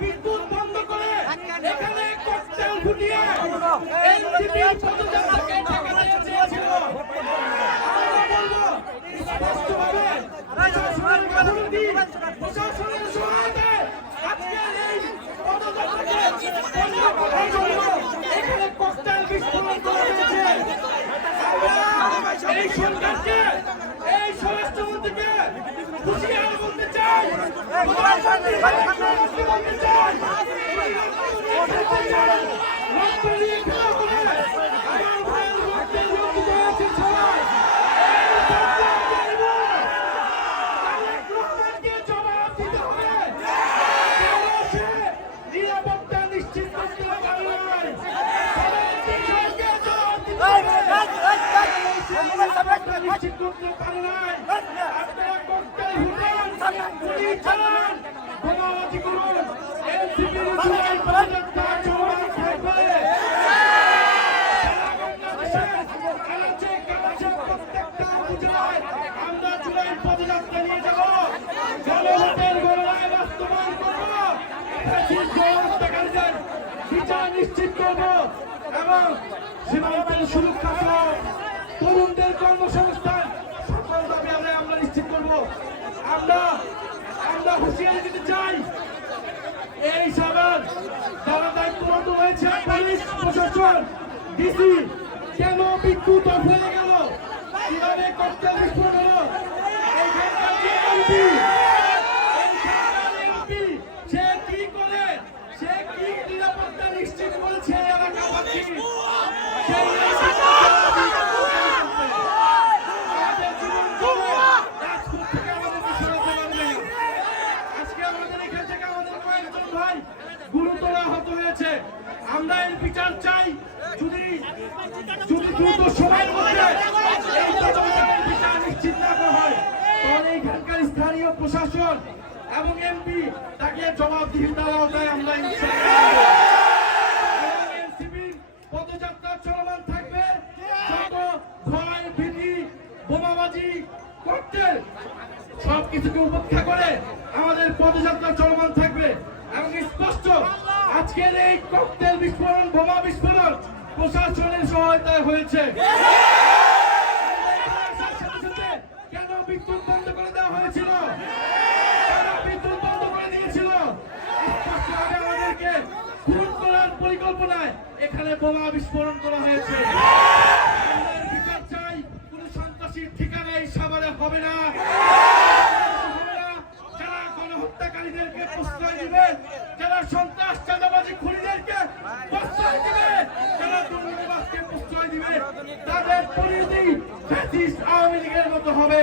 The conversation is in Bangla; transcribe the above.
বিদ্যুৎ বন্ধ করে এখানে ককটেল ফুটিয়ে এনসিপি পদযাত্রাকে ঠেকাতে চেয়েছিল। আমরা বলবো স্পষ্টভাবে প্রশাসনের সহায়তায় আজকের এই পদযাত্রাকে বন্ধ করার জন্য এখানে ককটেল বিস্ফোরণ করা হয়েছে। এই সরকারকে, এই স্বরাষ্ট্রমন্ত্রীকে হুঁশিয়ার বলতে চাই, বলতে চাই নিরাপত্তা নিশ্চিত করতে পারে নাই, নিশ্চিত করতে পারে নাই। আপনারা ককটেল ফুটান, গুলি চালান, বোমাবাজি করুন, এনসিপির জুলাই পদযাত্রা চলমান থাকবে। প্রত্যেকটা উপজেলায় আমরা জুলাই পদযাত্রা নিয়ে যাব, জনমতের গণনায় বাস্তবায়ন করব, হত্যাকারীদের বিচার নিশ্চিত করব এবং সীমান্তের সুরক্ষা সহ তরুণদের কর্মসংস্থান সকল দাবি আমরা নিশ্চিত করব। আমরা হুঁশিয়ারি দিতে চাই, এই সবার যারা দায়িত্বরত হয়েছে, পুলিশ প্রশাসন, ডিসি, কেন বিদ্যুৎ অফ হয়ে গেল, কিভাবে ককটেল বিস্ফোরণ হলো, এইখানকার যে এমপি সে কি করে, সে কি নিরাপত্তা নিশ্চিত করেছে এলাকাবাসী, গুরুতর আহত হয়েছে। আমরা এর বিচার চাই, যদি দ্রুত সময়ের মধ্যে এই তদন্তের বিচার নিশ্চিত না করা হয়, তাহলে এখানকার স্থানীয় প্রশাসন এবং এমপি তাকে জবাবদিহিতার আওতায় আমরা এনসিপির পদযাত্রা চলমান থাকবে। যত ভয়, ভীতি, বোমাবাজি ককটেল সবকিছুকে উপেক্ষা করে আমাদের পদযাত্রা চলমান থাকবে এবং স্পষ্ট আজকের এই ককটেল বিস্ফোরণ, বোমা বিস্ফোরণ প্রশাসনের সহায়তায় হয়েছে। কেন বিদ্যুৎ বন্ধ করে দেওয়া হয়েছিল, বিদ্যুৎ বন্ধ করে দিয়েছিল, স্পষ্টভাবে আমাদেরকে খুন করার পরিকল্পনায় এখানে বোমা বিস্ফোরণ করা হয়েছে। বিচার চাই, কোন সন্ত্রাসীর ঠিকানা এই সাভারে হবে না। যারা গণহত্যাকারীদেরকে প্রশ্রয় দিবে, যারা সন্ত্রাস চাঁদাবাজি খুনিদেরকে প্রশ্রয় দিবে, যারা দুর্নীতিবাজকে প্রশ্রয় দিবে, তাদের পরিণতি ফ্যাসিস্ট আওয়ামী লীগের মতো হবে।